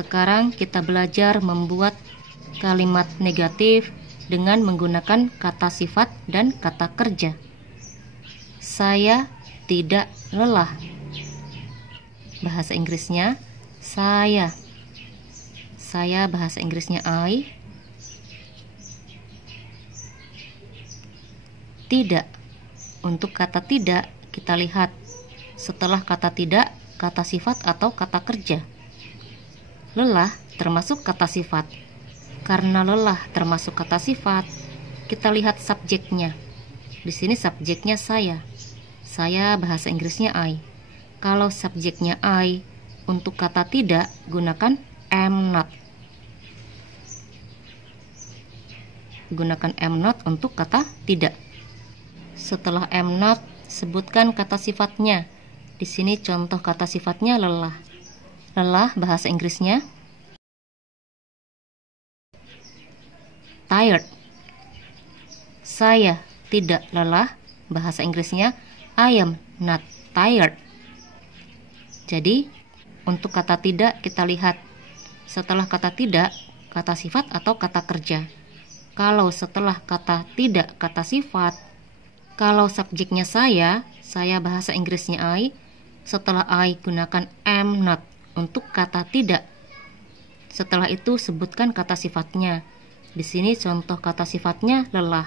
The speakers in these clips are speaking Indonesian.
Sekarang kita belajar membuat kalimat negatif dengan menggunakan kata sifat dan kata kerja. Saya tidak lelah. Bahasa Inggrisnya saya. Saya bahasa Inggrisnya I. Tidak. Untuk kata tidak, kita lihat setelah kata tidak, kata sifat atau kata kerja. Lelah termasuk kata sifat. Karena lelah termasuk kata sifat, kita lihat subjeknya. Di sini subjeknya saya. Saya bahasa Inggrisnya I. Kalau subjeknya I, untuk kata tidak gunakan am not. Gunakan am not untuk kata tidak. Setelah am not, sebutkan kata sifatnya. Di sini contoh kata sifatnya lelah. Lelah bahasa Inggrisnya tired. Saya tidak lelah, bahasa Inggrisnya I am not tired. Jadi, untuk kata tidak kita lihat setelah kata tidak, kata sifat atau kata kerja. Kalau setelah kata tidak, kata sifat, kalau subjeknya saya bahasa Inggrisnya I, setelah I gunakan am not untuk kata tidak. Setelah itu sebutkan kata sifatnya. Di sini contoh kata sifatnya lelah.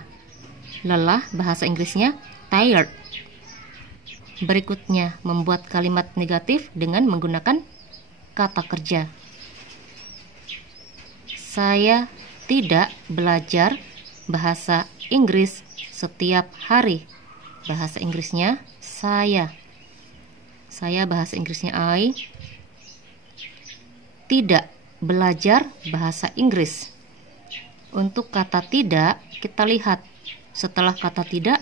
Lelah bahasa Inggrisnya tired. Berikutnya membuat kalimat negatif dengan menggunakan kata kerja. Saya tidak belajar bahasa Inggris setiap hari. Bahasa Inggrisnya saya. Saya bahasa Inggrisnya I. Tidak belajar bahasa Inggris. Untuk kata tidak, kita lihat setelah kata tidak,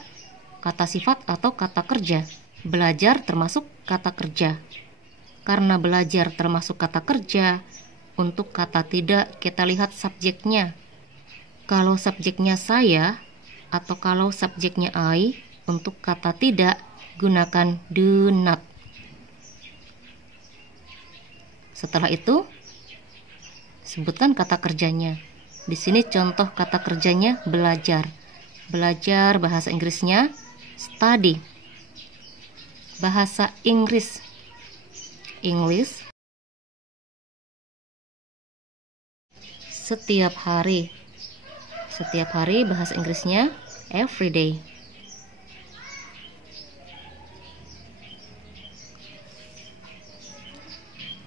kata sifat atau kata kerja. Belajar termasuk kata kerja. Karena belajar termasuk kata kerja, untuk kata tidak kita lihat subjeknya. Kalau subjeknya saya atau kalau subjeknya I, untuk kata tidak gunakan do not. Setelah itu sebutkan kata kerjanya. Di sini contoh kata kerjanya belajar. Belajar bahasa Inggrisnya study. Bahasa Inggris English. Setiap hari. Setiap hari bahasa Inggrisnya every day.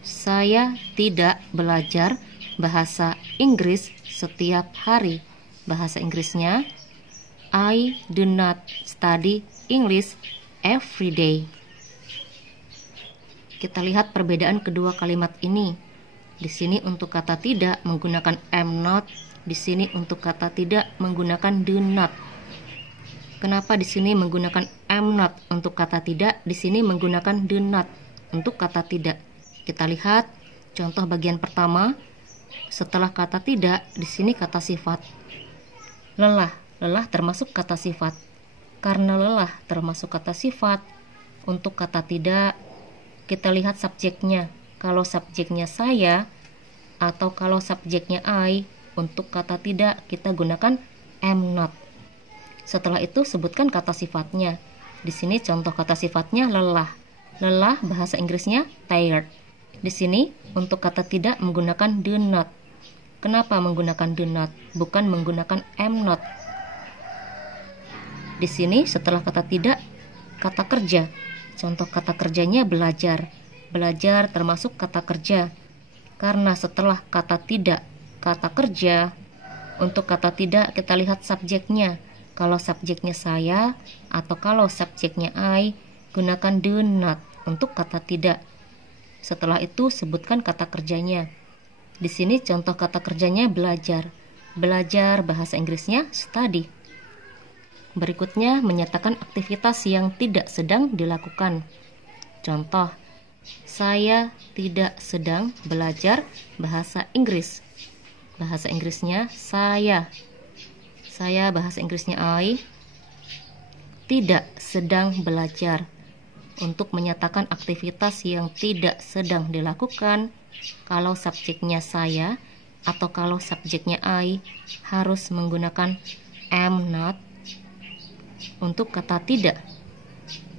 Saya tidak belajar bahasa Inggris setiap hari. Bahasa Inggrisnya I do not study English every day. Kita lihat perbedaan kedua kalimat ini. Di sini untuk kata tidak menggunakan am not, di sini untuk kata tidak menggunakan do not. Kenapa di sini menggunakan am not untuk kata tidak, di sini menggunakan do not untuk kata tidak? Kita lihat contoh bagian pertama. Setelah kata tidak, di sini kata sifat. Lelah, lelah termasuk kata sifat. Karena lelah termasuk kata sifat, untuk kata tidak, kita lihat subjeknya. Kalau subjeknya saya, atau kalau subjeknya I, untuk kata tidak, kita gunakan am not. Setelah itu, sebutkan kata sifatnya. Di sini contoh kata sifatnya lelah. Lelah bahasa Inggrisnya tired. Di sini untuk kata tidak menggunakan do not. Kenapa menggunakan do not, bukan menggunakan am not? Di sini setelah kata tidak, kata kerja. Contoh kata kerjanya belajar. Belajar termasuk kata kerja. Karena setelah kata tidak, kata kerja, untuk kata tidak kita lihat subjeknya. Kalau subjeknya saya atau kalau subjeknya I, gunakan do not untuk kata tidak. Setelah itu sebutkan kata kerjanya. Di sini contoh kata kerjanya belajar. Belajar bahasa Inggrisnya study. Berikutnya menyatakan aktivitas yang tidak sedang dilakukan. Contoh, saya tidak sedang belajar bahasa Inggris. Bahasa Inggrisnya saya. Saya bahasa Inggrisnya I. Tidak sedang belajar. Untuk menyatakan aktivitas yang tidak sedang dilakukan, Kalau subjeknya saya atau kalau subjeknya I harus menggunakan am not. Untuk kata tidak,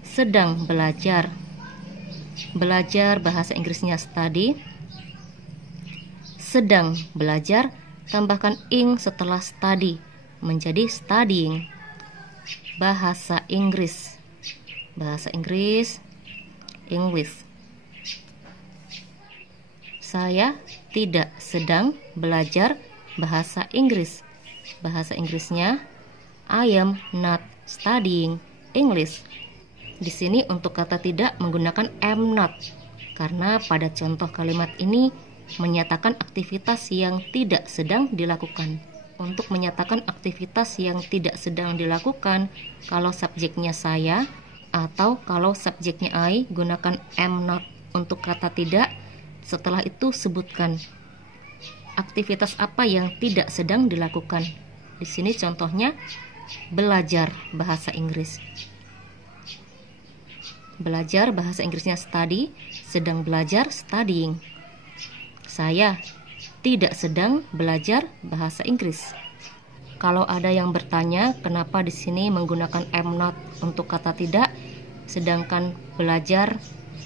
sedang belajar. Belajar bahasa Inggrisnya study. Sedang belajar, tambahkan ing setelah study menjadi studying. Bahasa Inggris. Bahasa Inggris, English. Saya tidak sedang belajar bahasa Inggris. Bahasa Inggrisnya I am not studying English. Di sini untuk kata tidak menggunakan am not, karena pada contoh kalimat ini menyatakan aktivitas yang tidak sedang dilakukan. Untuk menyatakan aktivitas yang tidak sedang dilakukan, kalau subjeknya saya atau kalau subjeknya I, gunakan am not. Untuk kata tidak, setelah itu sebutkan aktivitas apa yang tidak sedang dilakukan. Di sini contohnya belajar bahasa Inggris. Belajar bahasa Inggrisnya study, sedang belajar studying. Saya tidak sedang belajar bahasa Inggris. Kalau ada yang bertanya kenapa di sini menggunakan am not untuk kata tidak, sedangkan belajar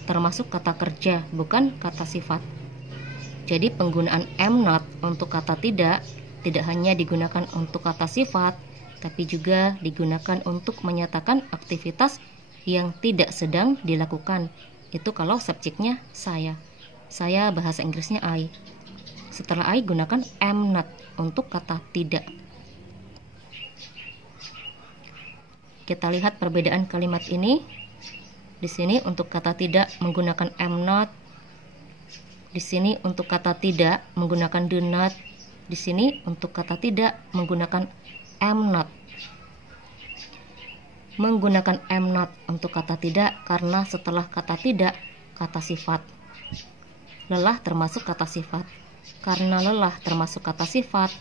termasuk kata kerja, bukan kata sifat. Jadi penggunaan am not untuk kata tidak hanya digunakan untuk kata sifat, tapi juga digunakan untuk menyatakan aktivitas yang tidak sedang dilakukan. Itu kalau subjeknya saya. Saya bahasa Inggrisnya I. Setelah I gunakan am not untuk kata tidak. Kita lihat perbedaan kalimat ini. Di sini untuk kata tidak menggunakan am not. Di sini untuk kata tidak menggunakan do not. Di sini untuk kata tidak menggunakan am not. Menggunakan am not untuk kata tidak karena setelah kata tidak, kata sifat. Lelah termasuk kata sifat. Karena lelah termasuk kata sifat,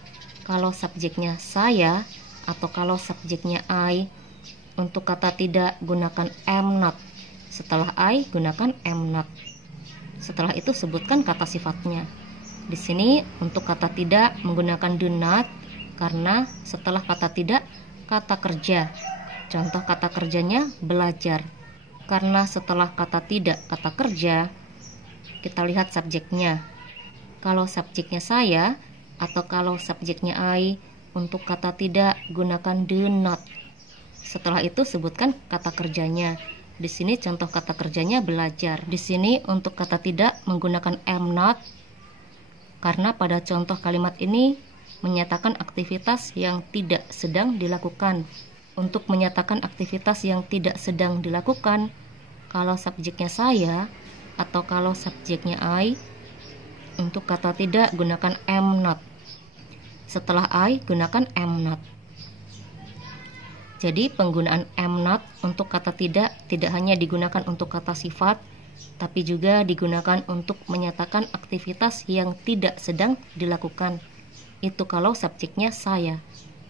kalau subjeknya saya atau kalau subjeknya I, untuk kata tidak gunakan am not. Setelah I gunakan am not. Setelah itu sebutkan kata sifatnya. Di sini untuk kata tidak menggunakan do not karena setelah kata tidak, kata kerja. Contoh kata kerjanya belajar. Karena setelah kata tidak, kata kerja, kita lihat subjeknya. Kalau subjeknya saya atau kalau subjeknya I, untuk kata tidak gunakan do not. Setelah itu sebutkan kata kerjanya. Di sini contoh kata kerjanya belajar. Di sini untuk kata tidak menggunakan am not karena pada contoh kalimat ini menyatakan aktivitas yang tidak sedang dilakukan. Untuk menyatakan aktivitas yang tidak sedang dilakukan, kalau subjeknya saya atau kalau subjeknya I, untuk kata tidak gunakan am not. Setelah I gunakan am not. Jadi penggunaan am not untuk kata tidak hanya digunakan untuk kata sifat, tapi juga digunakan untuk menyatakan aktivitas yang tidak sedang dilakukan. Itu kalau subjeknya saya.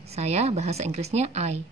Saya bahasa Inggrisnya I.